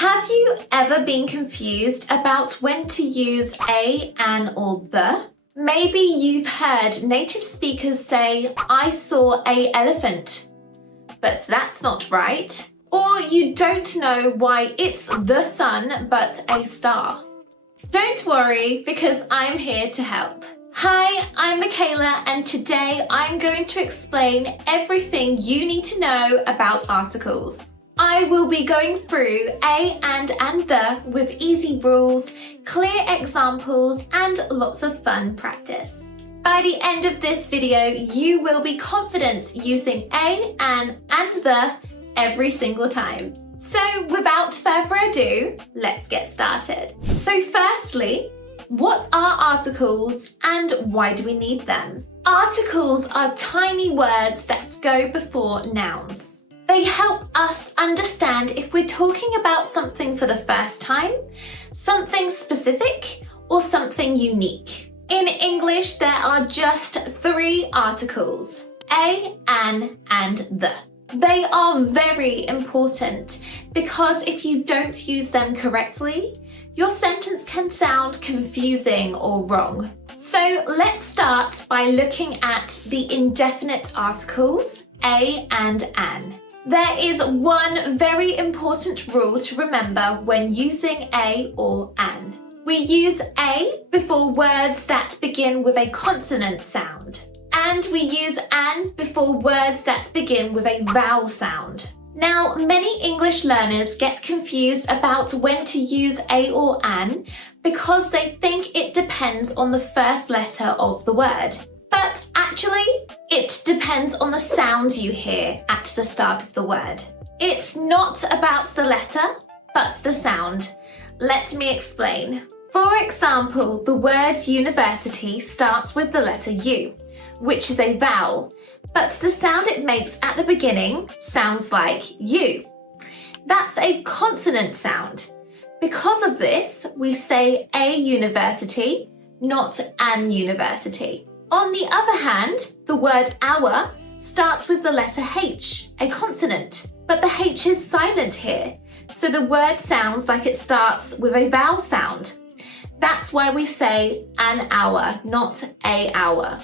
Have you ever been confused about when to use a, an, or the? Maybe you've heard native speakers say, I saw a elephant, but that's not right. Or you don't know why it's the sun but a star. Don't worry, because I'm here to help. Hi, I'm Michaela, and today I'm going to explain everything you need to know about articles. I will be going through a and the with easy rules, clear examples, and lots of fun practice. By the end of this video, you will be confident using a, an, and the every single time. So without further ado, let's get started. So firstly, what are articles and why do we need them? Articles are tiny words that go before nouns. They help us understand if we're talking about something for the first time, something specific, or something unique. In English, there are just 3 articles: a, an, and the. They are very important because if you don't use them correctly, your sentence can sound confusing or wrong. So let's start by looking at the indefinite articles, a and an. There is one very important rule to remember when using a or an. We use a before words that begin with a consonant sound, and we use an before words that begin with a vowel sound. Now, many English learners get confused about when to use a or an because they think it depends on the first letter of the word. But actually, it depends on the sound you hear at the start of the word. It's not about the letter, but the sound. Let me explain. For example, the word university starts with the letter U, which is a vowel, but the sound it makes at the beginning sounds like U. That's a consonant sound. Because of this, we say a university, not an university. On the other hand, the word hour starts with the letter H, a consonant, but the H is silent here, so the word sounds like it starts with a vowel sound. That's why we say an hour, not a hour.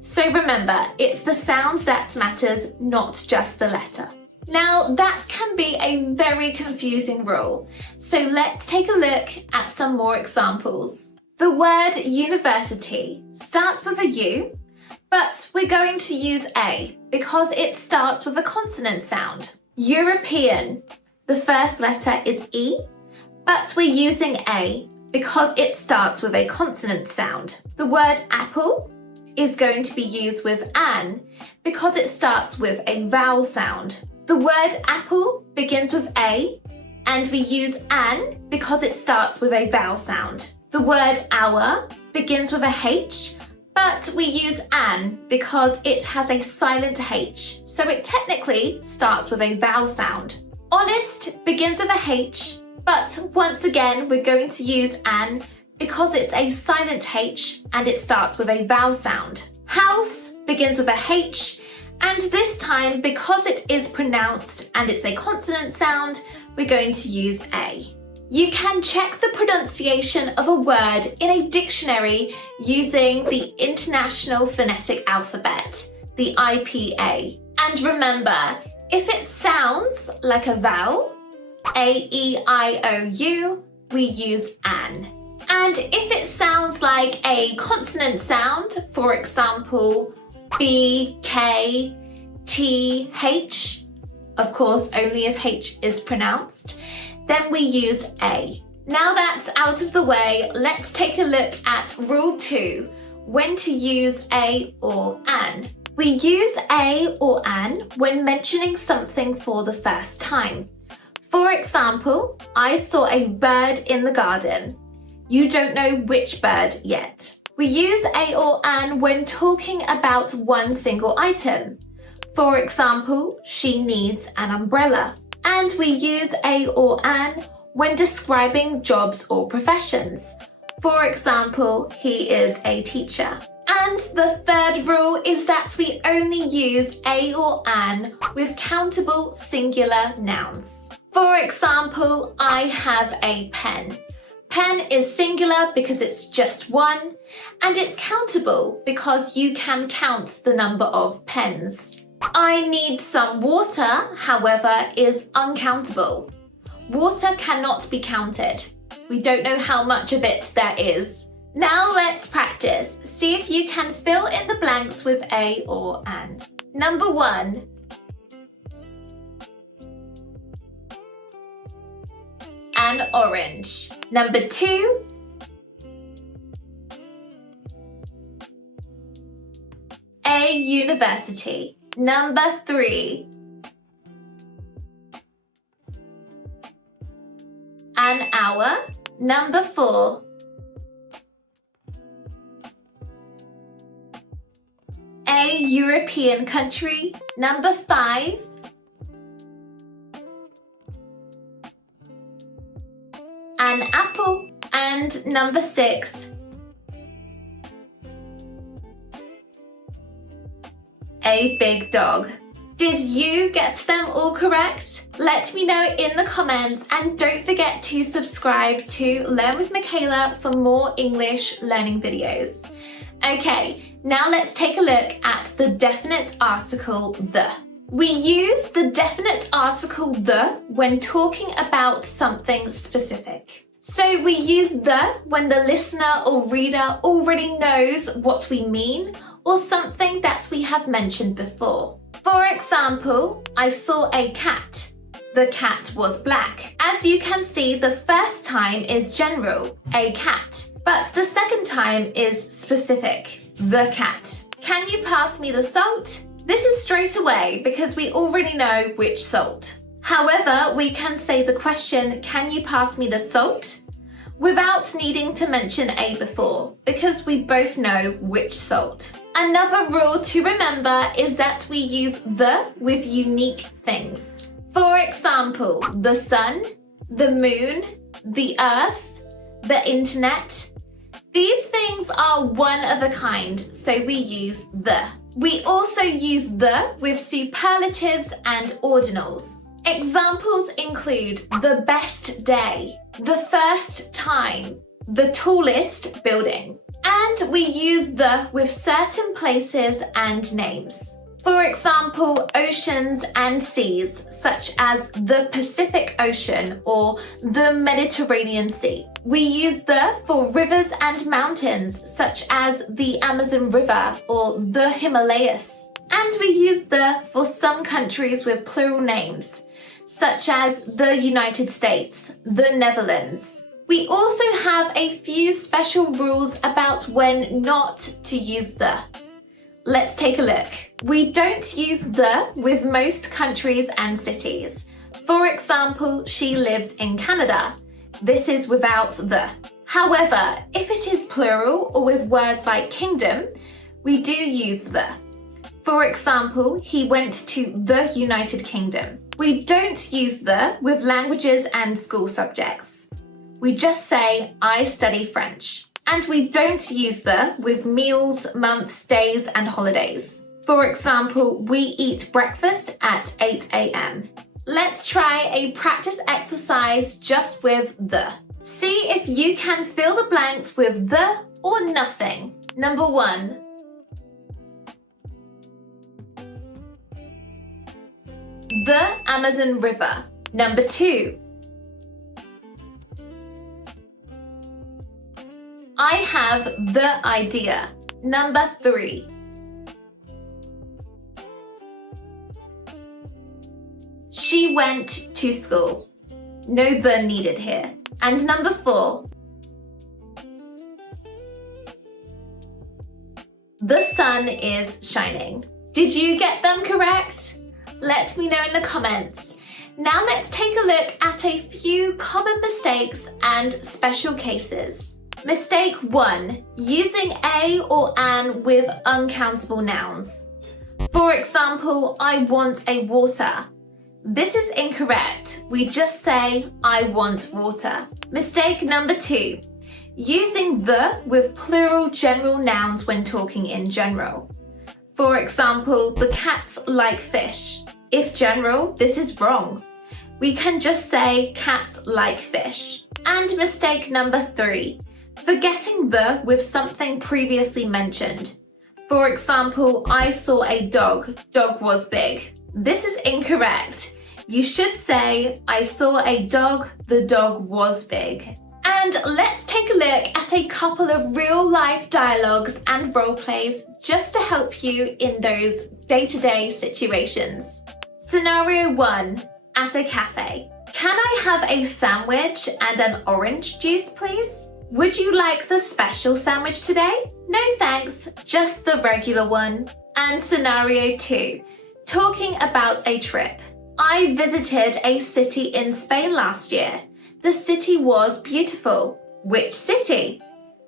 So remember, it's the sound that matters, not just the letter. Now, that can be a very confusing rule, so let's take a look at some more examples. The word university starts with a U, but we're going to use a because it starts with a consonant sound. European, the first letter is E, but we're using a because it starts with a consonant sound. The word apple is going to be used with an because it starts with a vowel sound. The word apple begins with a, and we use an because it starts with a vowel sound. The word hour begins with a H, but we use an because it has a silent H, so it technically starts with a vowel sound. Honest begins with a H, but once again we're going to use an because it's a silent H and it starts with a vowel sound. House begins with a H, and this time because it is pronounced and it's a consonant sound, we're going to use a. You can check the pronunciation of a word in a dictionary using the International Phonetic Alphabet, the IPA. And remember, if it sounds like a vowel, A-E-I-O-U, we use an. And if it sounds like a consonant sound, for example, B, K, T, H, of course only if H is pronounced, then we use a. Now that's out of the way, let's take a look at rule 2, when to use a or an. We use a or an when mentioning something for the first time. For example, I saw a bird in the garden. You don't know which bird yet. We use a or an when talking about one single item. For example, she needs an umbrella. And we use a or an when describing jobs or professions. For example, he is a teacher. And the third rule is that we only use a or an with countable singular nouns. For For example, I have a pen. Pen is singular because it's just one, and it's countable because you can count the number of pens. I need some water, however, is uncountable. Water cannot be counted. We don't know how much of it there is. Now let's practice. See if you can fill in the blanks with a or an. Number 1. An orange. Number 2. A university. Number 3. An hour. Number 4. A European country. Number 5. An apple. And number 6. A big dog. Did you get them all correct? Let me know in the comments, and don't forget to subscribe to Learn with Michaela for more English learning videos. Okay, now let's take a look at the definite article the. We use the definite article the when talking about something specific. So we use the when the listener or reader already knows what we mean or something that we have mentioned before. For example, I saw a cat. The cat was black. As you can see, the first time is general, a cat, but the second time is specific, the cat. Can you pass me the salt? This is straight away because we already know which salt. However, we can say the question, can you pass me the salt? Without needing to mention a before, because we both know which salt. Another rule to remember is that we use the with unique things. For example, the sun, the moon, the earth, the internet. These things are one of a kind, so we use the. We also use the with superlatives and ordinals. Examples include the best day, the first time, the tallest building. And we use the with certain places and names. For example, oceans and seas, such as the Pacific Ocean or the Mediterranean Sea. We use the for rivers and mountains, such as the Amazon River or the Himalayas. And we use the for some countries with plural names, such as the United States, the Netherlands. We also have a few special rules about when not to use the. Let's take a look. We don't use the with most countries and cities. For example, she lives in Canada. This is without the. However, if it is plural or with words like kingdom, we do use the. For example, he went to the United Kingdom. We don't use the with languages and school subjects. We just say, I study French. And we don't use the with meals, months, days, and holidays. For example, we eat breakfast at 8 a.m. Let's try a practice exercise just with the. See if you can fill the blanks with the or nothing. Number 1. The Amazon River. Number 2. I have the idea. Number 3. She went to school. No the needed here. And number 4. The sun is shining. Did you get them correct? Let me know in the comments. Now let's take a look at a few common mistakes and special cases. Mistake 1. Using a or an with uncountable nouns. For example, I want a water. This is incorrect. We just say, I want water. Mistake number 2. Using the with plural general nouns when talking in general. For example, the cats like fish. If general, this is wrong. we can just say cats like fish. And mistake number 3, forgetting the with something previously mentioned. For example, I saw a dog, dog was big. This is incorrect. You should say, I saw a dog, the dog was big. And let's take a look at a couple of real life dialogues and role plays just to help you in those day-to-day situations. Scenario 1, at a cafe. Can I have a sandwich and an orange juice, please? Would you like the special sandwich today? No thanks, just the regular one. And scenario 2, talking about a trip. I visited a city in Spain last year. The city was beautiful. Which city?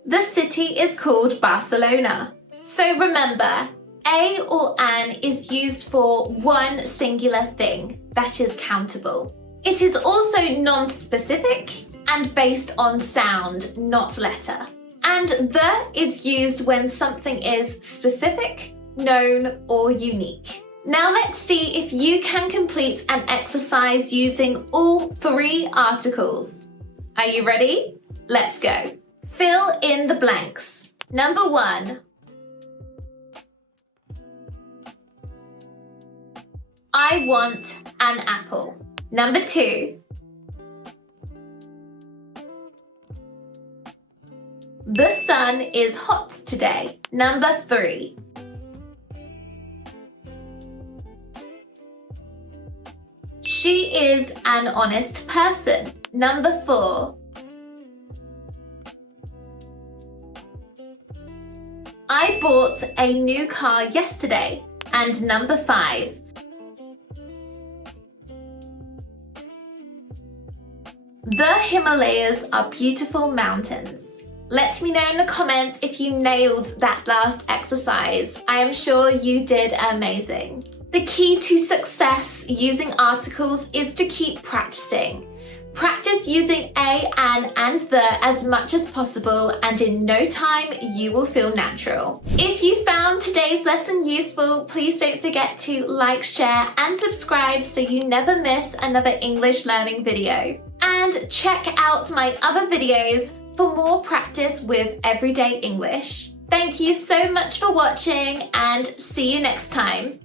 The city is called Barcelona. So remember, a or an is used for one singular thing that is countable. It is also non-specific and based on sound, not letter. And the is used when something is specific, known, or unique. Now let's see if you can complete an exercise using all 3 articles. Are you ready? Let's go. Fill in the blanks. Number 1. I want an apple. Number 2. The sun is hot today. Number 3. She is an honest person. Number 4. I bought a new car yesterday. And number 5. The Himalayas are beautiful mountains. Let me know in the comments if you nailed that last exercise. I am sure you did amazing. The key to success using articles is to keep practicing. Practice using a, an, and the as much as possible, and in no time you will feel natural. If you found today's lesson useful, please don't forget to like, share, and subscribe so you never miss another English learning video. And check out my other videos for more practice with everyday English. Thank you so much for watching, and see you next time.